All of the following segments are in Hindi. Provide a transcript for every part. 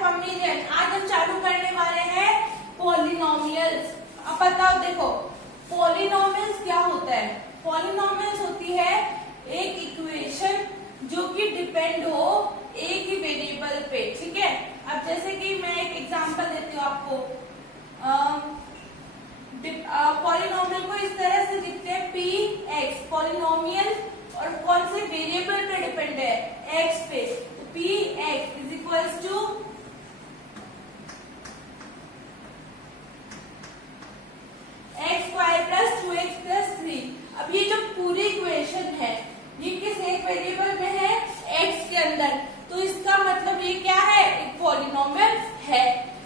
फैमिलियन। आज हम चालू करने वाले हैं पॉलिनोमियल्स। अब बताओ, देखो पॉलिनोमियल्स क्या होता है। पॉलिनोमियल्स होती है एक इक्वेशन जो कि डिपेंड हो एक ही वेरिएबल पे, ठीक है। अब जैसे कि मैं एक एग्जांपल देती हूँ आपको। पॉलिनोमियल को इस तरह से लिखते हैं पी एक्स। पॉलिनोमियल और कौन से वेरिएबल पे डिपेंड है, एक्स पे। तो p x is equals to x square plus 2x plus 3। अब ये जो पूरी इक्वेशन है ये किस एक वेरिएबल में है, एक्स के अंदर। तो इसका मतलब ये क्या है, एक पॉलिनोमियल है।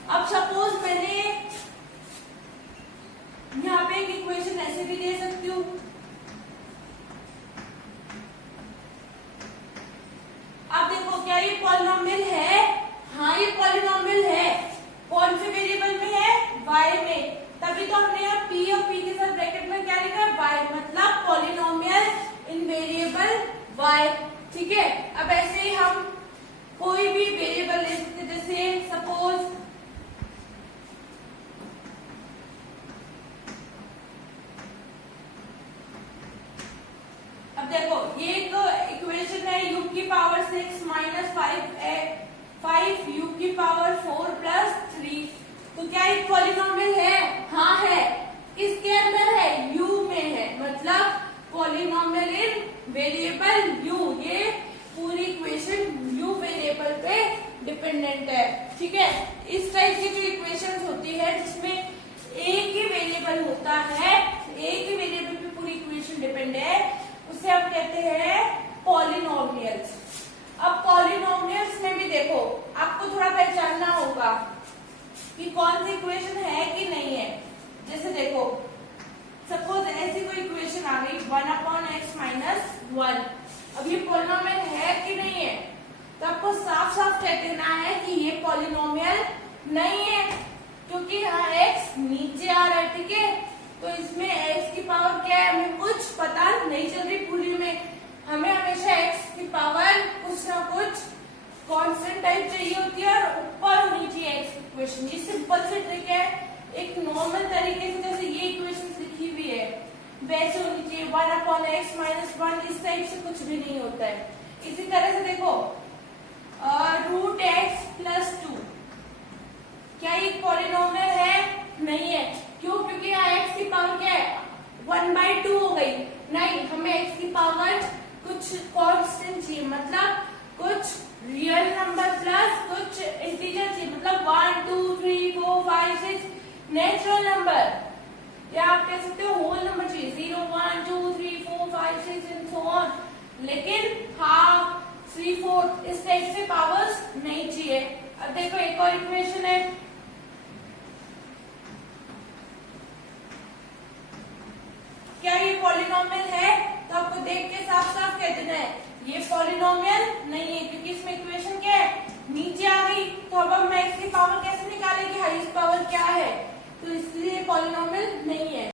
अब सपोज मैंने यहाँ पे एक इक्वेशन ऐसे भी दे सकती हूँ। अब देखो क्या ये पॉलिनोमियल है, हाँ ये पॉलिनोमियल है। कौन से वेरिएबल में है, y में। तभी तो हमने यहाँ p और p के साथ ब्रैकेट में क्या लिखा है, y, मतलब पॉलिनोमियल इन वेरिएबल y, ठीक है। अब ऐसे ही हम कोई भी वेरिएबल ले सकते हैं, जैसे सपोज अब देखो ये एक इक्वेशन है u की पावर 6 माइनस 5 u की पावर 4 प्लस 3। तो क्या एक पॉलिनोमियल है, हाँ है। किसके अंदर है, u में है, मतलब पॉलिनोमियल इन वेरिएबल u। ये पूरी इक्वेशन u वेरिएबल पे डिपेंडेंट है, ठीक है। इस टाइप की जो इक्वेशंस होती है जिसमें एक ही वेरिएबल होता है, एक ही वेरिएबल पे पूरी इक्वेशन डिपेंड है, उसे हम कहते हैं पॉलिनोमियल्स। अब पॉलिनोमियल्स में भी देखो आपको थोड़ा पहचानना होगा कि कौन सी इक्वेशन है कि नहीं है। जैसे देखो सपोज ऐसी कोई इक्वेशन आ गई 1/x माइनस 1। अब ये पॉलिनोमियल है कि नहीं है, तो आपको साफ साफ कह देना है कि ये पॉलिनोमियल नहीं है, क्योंकि यहाँ x नीचे आ रहा है, ठीक है। तो इसमें x की पावर क्या है हमें कुछ पता नहीं चल रही पूरी में। हमें हमेशा x की पावर कुछ ना कुछ कांस्टेंट टाइप चाहिए होती है और ऊपर होनी चाहिए x इक्वेशन। ये सिंपल से ट्रिक है, एक नॉर्मल तरीके से जैसे ये इक्वेशन लिखी हुई है वैसे होनी चाहिए। 1/x माइनस 1 इस टाइप से कुछ भी नहीं होता है। इसी तरह से देखो √x प्लस 2, क्या ये पॉलिनोमियल है, नहीं है। क्यों, क्योंकि यहाँ x की पावर क्या है 1/2 हो गई। नहीं, हमें x की पावर कुछ कांस्टेंट चाहिए, मतलब कुछ रियल नंबर प्लस कुछ इंटीजर चाहिए, मतलब 1 2 3 4 5 6 नेचुरल नंबर, या आप कह सकते हो होल नंबर चाहिए, 0 1 2 3 4 5 6 एंड सो ऑन। लेकिन हाफ 3/4 इस टाइप से पावर्स नहीं चाहिए। अब देखो एक और इक्वेशन है, क्या ये पॉलिनोमियल है, तो आपको देख के साफ साफ कह देना है ये पॉलिनोमियल नहीं है, क्योंकि इसमें इक्वेशन क्या है नीचे आ गई। तो अब हम x की पावर कैसे निकालेंगे, हाईएस्ट पावर क्या है, तो इसलिए पॉलिनोमियल नहीं है।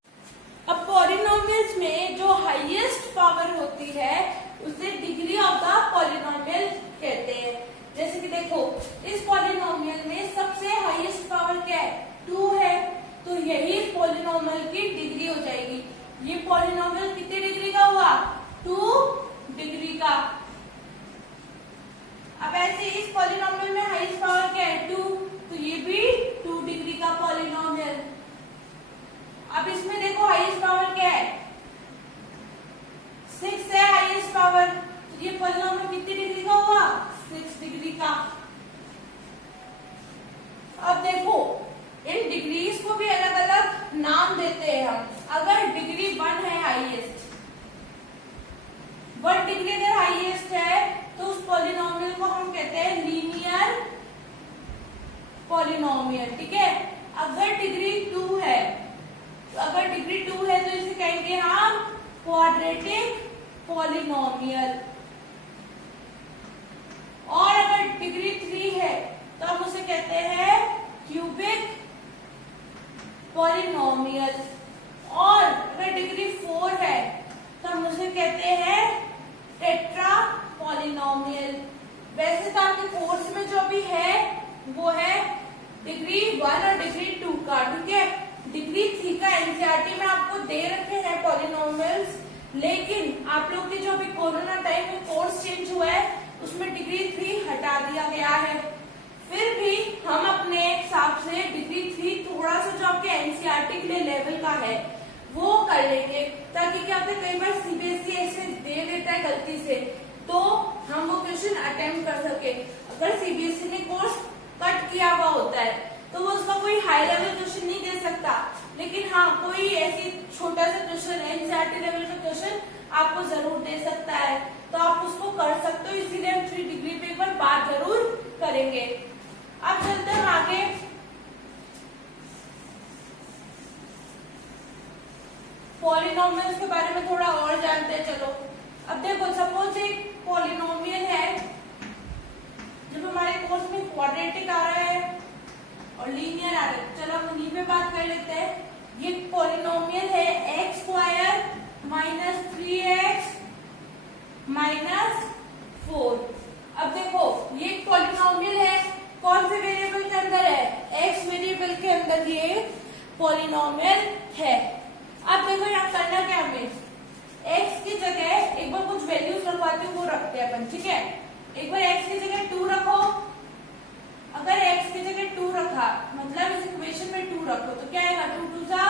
अब पॉलिनोमियल्स में जो हाईएस्ट पावर होती है उसे डिग्री ऑफ द पॉलिनोमियल कहते हैं। जैसे कि देखो इस पॉलिनोमियल में सबसे हाईएस्ट पावर क्या है, 2 है, तो यही पॉलिनोमियल की डिग्री हो जाएगी। ये पॉलिनोमियल कितनी डिग्री का हुआ, 2 डिग्री का। अब ऐसे इस पॉलिनोमियल में हाईएस्ट पावर क्या है 2, तो ये भी 2 डिग्री का पॉलिनोमियल। अब इसमें देखो हाईएस्ट पावर क्या है 6 है हाईएस्ट पावर, तो ये पॉलिनोमियल कितनी डिग्री का हुआ, 6 डिग्री का। अब देखो इन डिग्रीज को भी अलग अलग नाम देते हैं हम। अगर डिग्री 1 है हाईएस्ट, 1 डिग्री अगर हाईएस्ट है तो उस पॉलिनोमियल को हम कहते हैं लीनियर पॉलिनोमियल, ठीक है। अगर डिग्री 2 है, तो अगर डिग्री 2 है तो इसे कहेंगे हम क्वाड्रेटिक पॉलिनोमियल। और अगर डिग्री 3 है तो हम उसे कहते हैं क्यूबिक पॉलिनोमियल। और अगर डिग्री 4 है तो हम उसे कहते हैं टेट्रा दे रखे हैं पॉलिनोमियल्स, लेकिन आप लोग के जो अभी कोरोना टाइम में कोर्स चेंज हुआ है उसमें डिग्री 3 हटा दिया गया है। फिर भी हम अपने हिसाब से डिग्री 3 थोड़ा सा जो आपके एनसीईआरटी के लिए लेवल का है वो कर लेंगे, ताकि क्या होता है कई बार सीबीएसई ऐसे दे देता है गलती से, तो हम वो क्वेश्चन अटेम्प्ट कर सके। अगर सीबीएसई ने कोर्स कट किया हुआ होता है तो वो उसका कोई हाई लेवल क्वेश्चन नहीं दे सकता, लेकिन हाँ कोई ऐसी छोटा सा क्वेश्चन एनसीईआरटी लेवल का क्वेश्चन आपको जरूर दे सकता है, तो आप उसको कर सकते हो। इसीलिए हम 3 डिग्री पे एक बार बात जरूर करेंगे। अब चलते हैं आगे। पॉलिनोमियल्स के बारे में थोड़ा और जानते हैं। चलो अब देखो, सपोज एक पॉलिनोमियल है, जब हमारे कोर्स में क्वाड्रेटिक आ रहा है और लीनियर आ रहा है, चलो हम उन्हीं पे बात कर लेते हैं। ये पॉलिनोमियल है x square minus 3x minus 4। अब देखो ये पॉलिनोमियल है, कौन से वेरिएबल के अंदर है? एक्स वेरिएबल के अंदर ये पॉलिनोमियल है। अब देखो यहाँ करना क्या हमें, x की जगह एक बार कुछ वैल्यूज रखवाती हूँ, वो रखते हैं अपन, ठीक है। एक बार x की जगह 2 रखो। अगर x की जगह 2 रखा मतलब इस इक्वेशन में 2 रखो तो क्या आएगा? 2 2 जा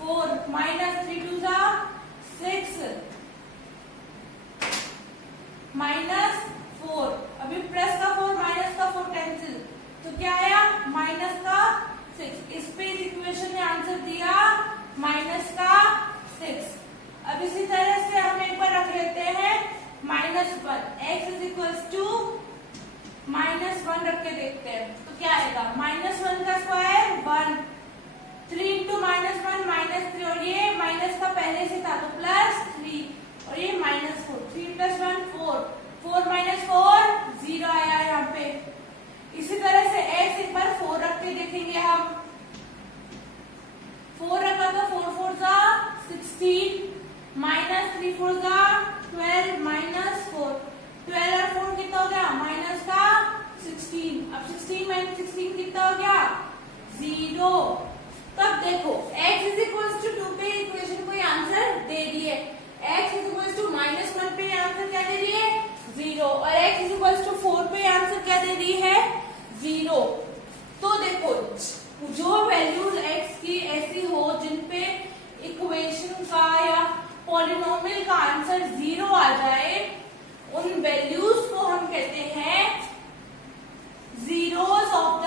4 माइनस 3 2 जा 6 माइनस 4। अभी प्लस का 4 माइनस का 4 कैंसिल, तो क्या आया? माइनस का 6। इस पे इस इक्वेशन में आंसर दिया माइनस का 6। अब इसी तरह से हम एक बार रख लेते हैं -1। x इज इक्वल्स टू -1 रख के देखते हैं तो क्या आएगा? -1 का स्क्वायर 1, 3 इंटू -1 -3, और ये माइनस का पहले से था तो +3, और ये -4, 3 + 1 4, 4 - 4 0 आया यहाँ पे। इसी तरह से x एक बार 4 रख के देखेंगे हम। 4 रखा तो 4 4 जा 16 माइनस 3 4 जा 12 माइनस 4, 12 और 4 कितना हो गया? माइनस का 16। अब 16 माइनस 16 कितना हो गया? 0। तब देखो x इज इक्वल्स टू 2 पे इक्वेशन को आंसर दे दिए, x इज इक्वल्स टू -1 पे आंसर क्या दे रही है? 0, और x इज इक्वल्स टू 4 पे आंसर क्या दे रही है? 0। तो देखो जो वैल्यूज x की ऐसी हो जिनपे इक्वेशन का या पॉलिनोमियल का आंसर 0 आ जाए, उन वैल्यूज को हम कहते हैं जीरोस ऑफ द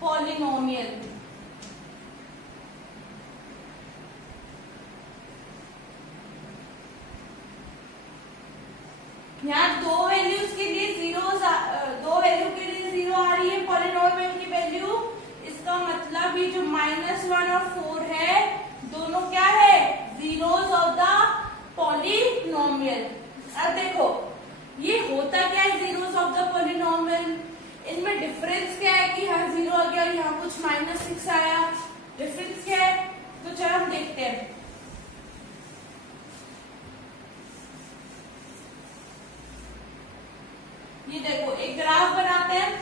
पॉलिनोमियल। यहाँ 2 वैल्यूज के लिए 2 वैल्यू के लिए 0 आ रही है पॉलिनोमियल की वैल्यू, इसका मतलब ये जो -1 और 4 है दोनों क्या है? Zeros of the polynomial. अब देखो ये होता क्या है जीरोस ऑफ द पॉलिनोमियल? इनमें डिफरेंस क्या है कि यहाँ 0 आ गया और यहाँ कुछ -6 आया, डिफरेंस क्या है? तो चलो हम देखते हैं। ये देखो एक ग्राफ बनाते हैं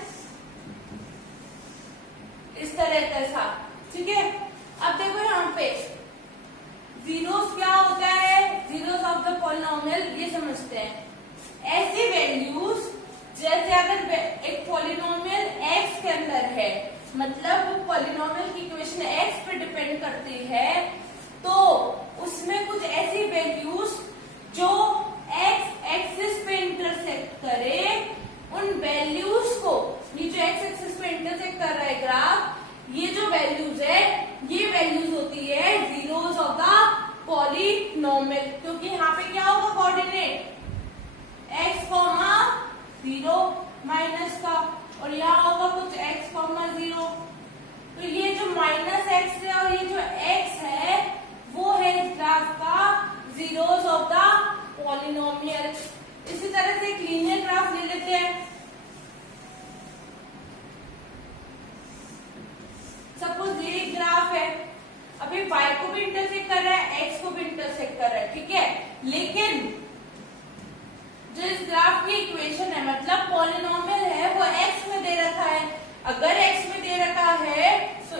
इस तरह का, ठीक है। अब देखो यहाँ पे जीरोस क्या होता है? जीरोस ऑफ द पॉलिनोमियल ये समझते हैं। ऐसी वैल्यूज जैसे अगर एक पॉलिनोमियल x के अंदर है, मतलब वो पॉलिनोमियल की इक्वेशन x पे डिपेंड करती है, तो उसमें कुछ ऐसी वैल्यूज जो x एक्सिस पे इंटरसेक्ट करे, उन वैल्यूज को, ये जो x एक्सिस पे इंटरसेक्ट कर रहा है ग्राफ, ये जो वैल्यूज है ये वैल्यूज होती है जीरोस ऑफ द पॉलिनोमियल, क्योंकि यहाँ पे क्या होगा कोऑर्डिनेट? x, 0 माइनस का, और यहाँ होगा कुछ x, 0। तो ये जो -x है और ये जो x है वो है इस ग्राफ का जीरोस ऑफ द पॉलिनोमियल। इसी तरह से एक लीनियर ग्राफ ले लेते हैं। सपोज ये ग्राफ है, अभी y को भी इंटरसेक्ट कर रहा है, x को भी इंटरसेक्ट कर रहा है, ठीक है। लेकिन जो इस ग्राफ की इक्वेशन है, मतलब पॉलिनोमियल है, वो x में दे रखा है। अगर x में दे रखा है तो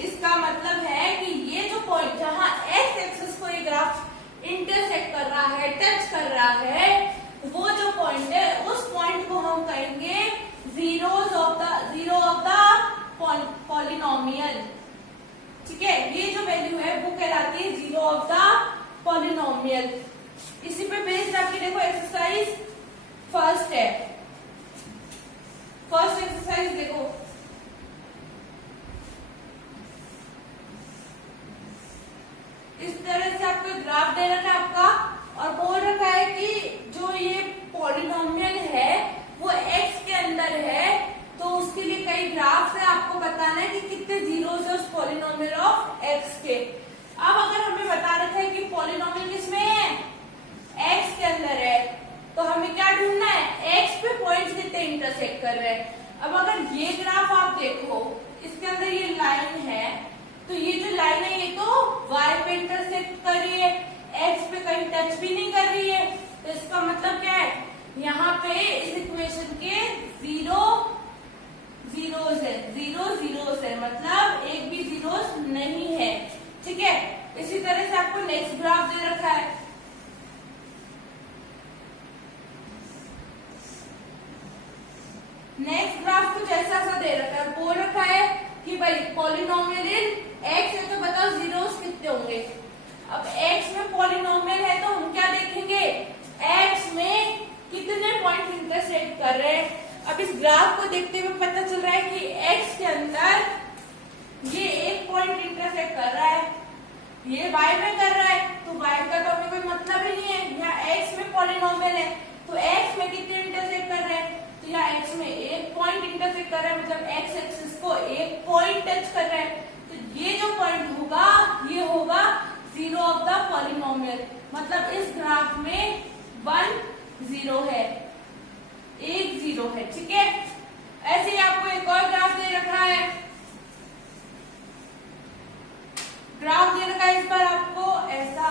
इसका मतलब है कि ये जो पॉइंट जहां ऑफ द पॉलिनोमियल। इसी पे बेस्ड आपकी देखो एक्सरसाइज फर्स्ट है। फर्स्ट एक्सरसाइज देखो, इस तरह से आपको ग्राफ दे रखा है आपका और बोल रखा है कि जो ये पॉलिनोमियल है वो x के अंदर है, तो उसके लिए कई ग्राफ है, आपको बताना है कि कितने जीरोस है उस पॉलिनोमियल ऑफ x के। अब अगर हमें बता रखा है कि पॉलिनोमियल किसमें है, x के अंदर है, तो हमें क्या ढूंढना है, x पे पॉइंट्स कितने इंटरसेक्ट कर रहे हैं। अब अगर ये ग्राफ आप देखो, इसके अंदर ये लाइन है, तो ये जो लाइन है ये तो y पे इंटरसेक्ट कर रही है, x पे कहीं टच भी नहीं कर रही है, तो इसका मतलब क्या है, यहाँ पे इस इक्वेशन के जीरो जीरोस है, जीरो जीरोस है, मतलब एक भी जीरोस नहीं है। ठीक है, इसी तरह से आपको नेक्स्ट ग्राफ दे रखा है। नेक्स्ट ग्राफ कुछ ऐसा सा दे रखा है, बोल रखा है कि भाई पॉलिनोमियल इन x है, तो बताओ जीरोस कितने होंगे। अब x में पॉलिनोमियल है तो हम क्या देखेंगे, x में कितने पॉइंट इंटरसेक्ट कर रहे हैं। अब इस ग्राफ को देखते हुए पता चल रहा है कि x के अंदर ये एक पॉइंट इंटरसेक्ट कर रहा है, ये y में कर रहा है, तो y का तो हमें कोई मतलब ही नहीं है। यहाँ x में पॉलिनोमियल है तो x में कितने इंटरसेक्ट कर रहे हैं, तो यहाँ x में एक पॉइंट इंटरसेक्ट कर रहा है, मतलब x एक्सिस को एक पॉइंट टच कर रहा है, तो ये जो पॉइंट होगा ये होगा जीरो ऑफ द पॉलिनोमियल, मतलब इस ग्राफ में 1 0 है, एक जीरो है। ठीक है, ऐसे ही आपको एक और ग्राफ दे रखा है, ग्राफ दे रखा है इस पर आपको ऐसा,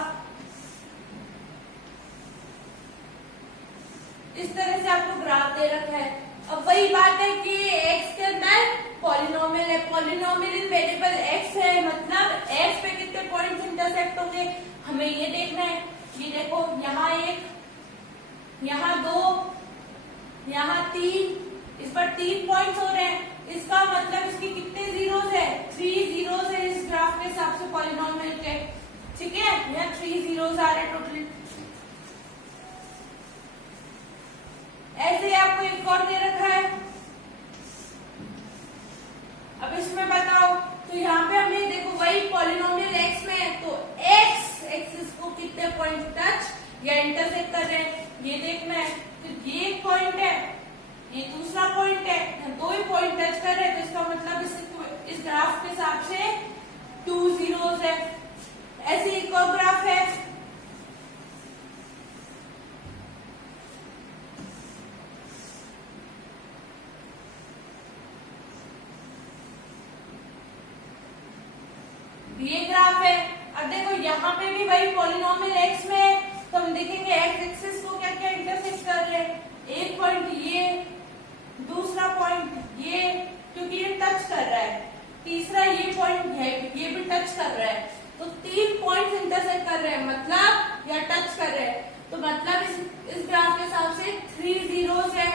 इस तरह से आपको ग्राफ दे रखा है। अब वही बात है कि x के अंदर पॉलिनोमियल है, पॉलिनोमियल इन वेरिएबल x है, मतलब x पे कितने पॉइंट्स इंटरसेक्ट होंगे हमें ये देखना है। ये देखो यहाँ एक, यहाँ 2, यहाँ 3, इस पर 3 पॉइंट्स हो रहे हैं, इसका मतलब इसके कितने जीरोस है, 3 जीरोस है इस ग्राफ के हिसाब से पॉलिनोमियल के। ठीक है, यहाँ 3 जीरोस आ रहे टोटल। ऐसे ही आपको एक और दे रखा है, अब इसमें बताओ, तो यहाँ पे हमें देखो वही पॉलिनोमियल x में है, तो x एक्सिस को कितने पॉइंट टच या इंटरसेक्ट कर रहे हैं ये देखना है। तो ये एक पॉइंट है, ये दूसरा पॉइंट है, दो ही पॉइंट टच कर रहे हैं, तो इसका मतलब इस ग्राफ के हिसाब से 2 जीरोस है। ऐसे एक और ग्राफ है, ये ग्राफ है। अब देखो यहाँ पे भी वही पॉलिनोमियल x में है, तो हम देखेंगे x एक्सिस को क्या क्या इंटरसेक्ट कर रहे हैं, एक पॉइंट ये, दूसरा पॉइंट ये, क्योंकि ये टच कर रहा है, तीसरा ये पॉइंट है, ये भी टच कर रहा है, तो 3 पॉइंट्स इंटरसेक्ट कर रहे हैं, मतलब या टच कर रहे हैं, तो मतलब इस ग्राफ के हिसाब से 3 जीरोस है।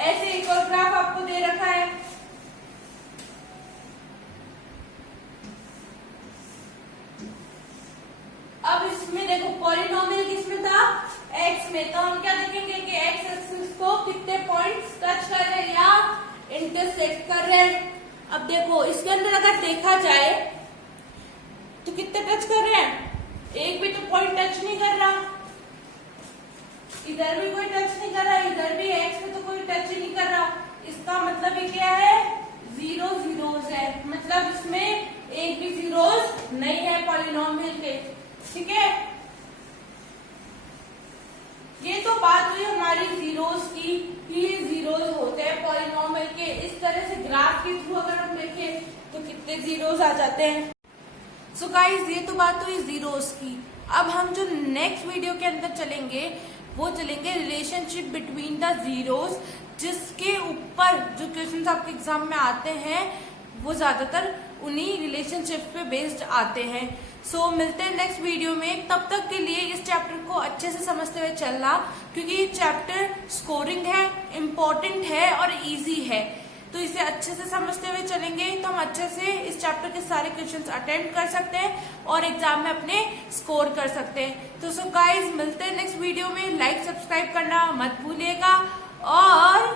ऐसे एक और ग्राफ आपको दे रखा है, अब इसमें देखो पॉलिनोमियल किसमें था, x में, तो हम क्या देखेंगे कि x एक्सिस को कितने पॉइंट्स टच कर रहे हैं या इंटरसेक्ट कर रहे हैं। अब देखो इसके अंदर अगर देखा जाए तो कितने टच कर रहे हैं, एक भी तो पॉइंट टच नहीं कर रहा, इधर भी कोई टच नहीं कर रहा, इधर भी x में तो कोई टच ही नहीं कर रहा, इसका मतलब ये क्या है, 0 जीरोस है, मतलब इसमें एक भी जीरोस नहीं है पॉलिनोमियल के। ठीक है, ये तो बात हुई हमारी जीरोस की, ये जीरोस होते हैं पॉलिनोमियल के। इस तरह से ग्राफ के थ्रू अगर हम देखें तो कितने जीरोस आ जाते हैं। सो गाइस, ये तो बात हुई जीरोस की। अब हम जो नेक्स्ट वीडियो के अंदर चलेंगे वो चलेंगे रिलेशनशिप बिटवीन द जीरोस, जिसके ऊपर जो क्वेश्चंस आपके एग्जाम में आते हैं वो ज्यादातर उन्हीं रिलेशनशिप पे बेस्ड आते हैं। सो मिलते हैं नेक्स्ट वीडियो में, तब तक के लिए इस चैप्टर को अच्छे से समझते हुए चलना, क्योंकि ये चैप्टर स्कोरिंग है, इम्पोर्टेंट है और इजी है, तो इसे अच्छे से समझते हुए चलेंगे तो हम अच्छे से इस चैप्टर के सारे क्वेश्चंस अटेम्प्ट कर सकते हैं और एग्जाम में अपने स्कोर कर सकते हैं। तो सो गाइज मिलते हैं नेक्स्ट वीडियो में। लाइक सब्सक्राइब करना मत भूलिएगा और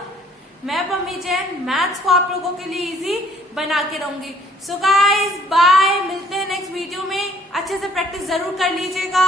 मैं पम्मी जैन मैथ्स को आप लोगों के लिए इजी बना के रहूंगी। सो गाइज बाय, मिलते हैं नेक्स्ट वीडियो में। अच्छे से प्रैक्टिस जरूर कर लीजिएगा।